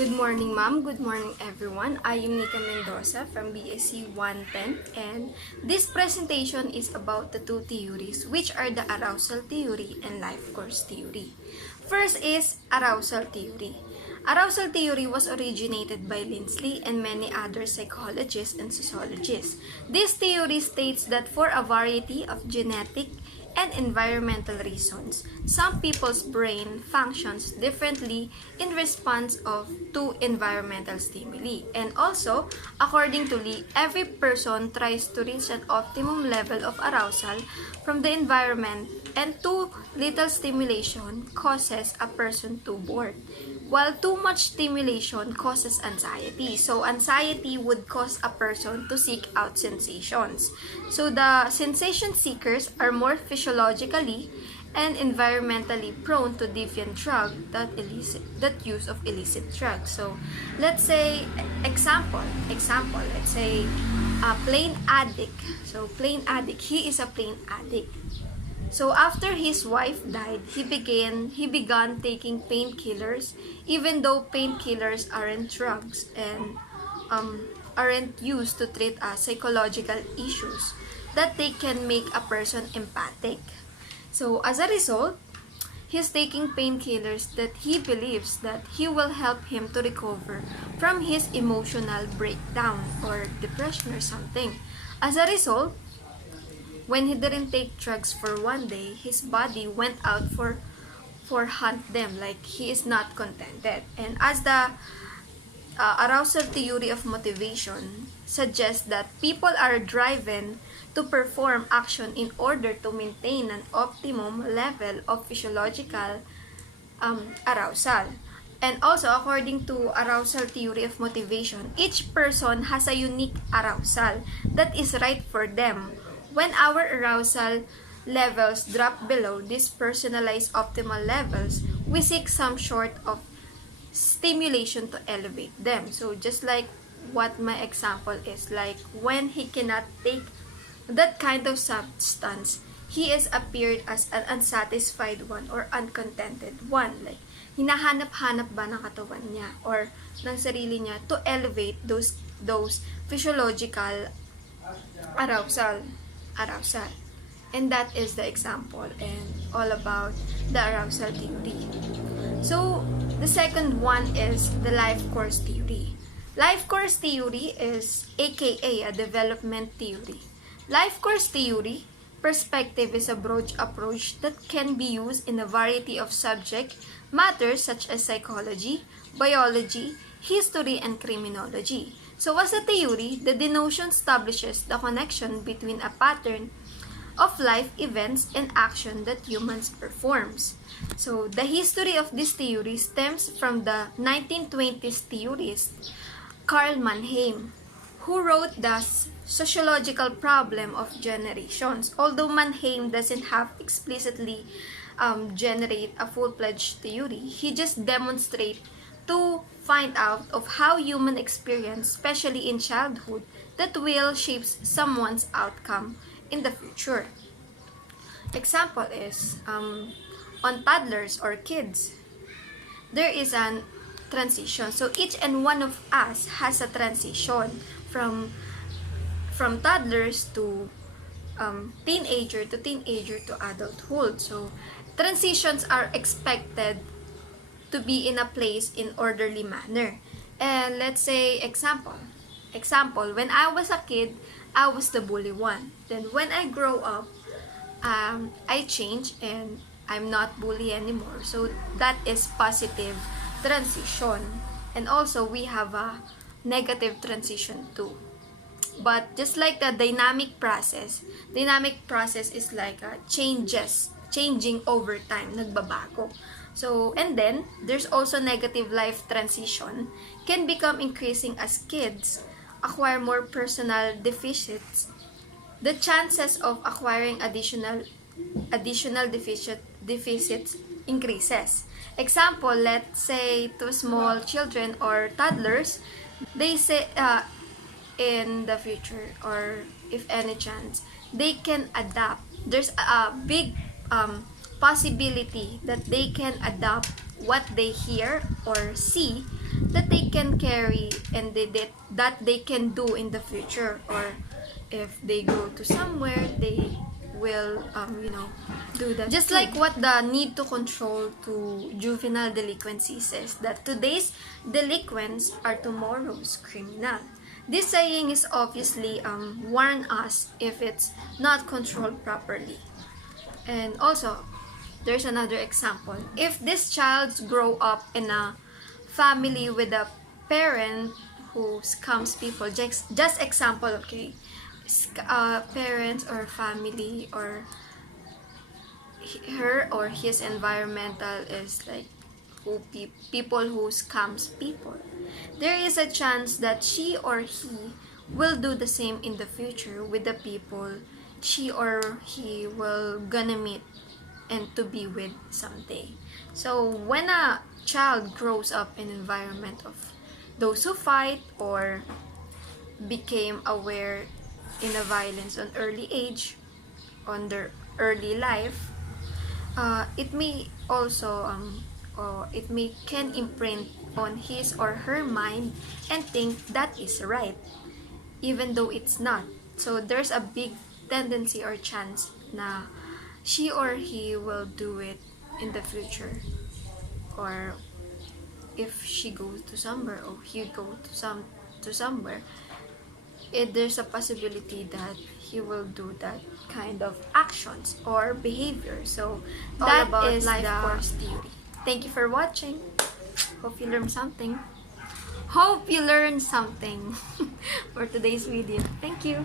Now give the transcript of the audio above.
Good morning, ma'am. Good morning, everyone. I am Nika Mendoza from BSc 110, and this presentation is about the two theories, which are the arousal theory and life course theory. First is arousal theory. Arousal theory was originated by Lindsley and many other psychologists and sociologists. This theory states that for a variety of genetic and environmental reasons, some people's brain functions differently in response to environmental stimuli. And also, according to Lee, every person tries to reach an optimum level of arousal from the environment, and too little stimulation causes a person to bored, while too much stimulation causes anxiety. So anxiety would cause a person to seek out sensations. So the sensation seekers are more physiologically and environmentally prone to deviant drug that use of illicit drugs. So let's say example, let's say a plain addict. So plain addict, he is a plain addict. So after his wife died, he began taking painkillers, even though painkillers aren't drugs and aren't used to treat psychological issues, that they can make a person empathic. So as a result, he's taking painkillers that he believes that he will help him to recover from his emotional breakdown or depression or something. As a result, when he didn't take drugs for one day, his body went out for hunt them, like he is not contented. And as the arousal theory of motivation suggests that people are driven to perform action in order to maintain an optimum level of physiological arousal. And also, according to arousal theory of motivation, each person has a unique arousal that is right for them. When our arousal levels drop below these personalized optimal levels, we seek some sort of stimulation to elevate them. So just like what my example is, like when he cannot take that kind of substance, he is appeared as an unsatisfied one or uncontented one. Like, hinahanap-hanap ba ng katawan niya or ng sarili niya to elevate those physiological arousal. And that is the example and all about the arousal theory. So the second one is the life course theory. Life course theory is aka a development theory. Life course theory perspective is a broad approach that can be used in a variety of subject matters such as psychology, biology, history, and criminology. So as a theory, the denotion establishes the connection between a pattern of life events and action that humans performs. So the history of this theory stems from the 1920s theorist Karl Mannheim, who wrote the sociological problem of generations. Although Mannheim doesn't have explicitly generate a full-fledged theory, he just demonstrate to find out of how human experience, especially in childhood, that will shapes someone's outcome in the future. Example is on toddlers or kids, there is a transition. So each and one of us has a transition from toddlers to teenager to adulthood. So transitions are expected to be in a place in orderly manner. And let's say example, when I was a kid, I was the bully one. Then when I grow up, I change and I'm not bully anymore. So that is positive transition. And also we have a negative transition too. But just like the dynamic process is like changing over time, nagbabago. So, and then, there's also negative life transition can become increasing as kids acquire more personal deficits. The chances of acquiring additional deficits increases. Example, let's say to small children or toddlers, they say in the future or if any chance, they can adapt. There's a big possibility that they can adopt what they hear or see that they can carry and that they can do in the future, or if they go to somewhere, they will do that. Just like what the need to control to juvenile delinquency says, that today's delinquents are tomorrow's criminal. This saying is obviously warn us if it's not controlled properly. And also, there's another example. If this child grow up in a family with a parent who scams people, just example, okay, parents or family or her or his environmental is like people who scams people, there is a chance that she or he will do the same in the future with the people she or he will gonna meet and to be with someday. So when a child grows up in an environment of those who fight or became aware in a violence on early age, on their early life, it may also can imprint on his or her mind and think that is right, even though it's not. So there's a big tendency or chance na she or he will do it in the future, or if she goes to somewhere or he go to somewhere, there's a possibility that he will do that kind of actions or behavior. So that is life course theory. Thank you for watching. Hope you learned something. Hope you learned something for today's video. Thank you.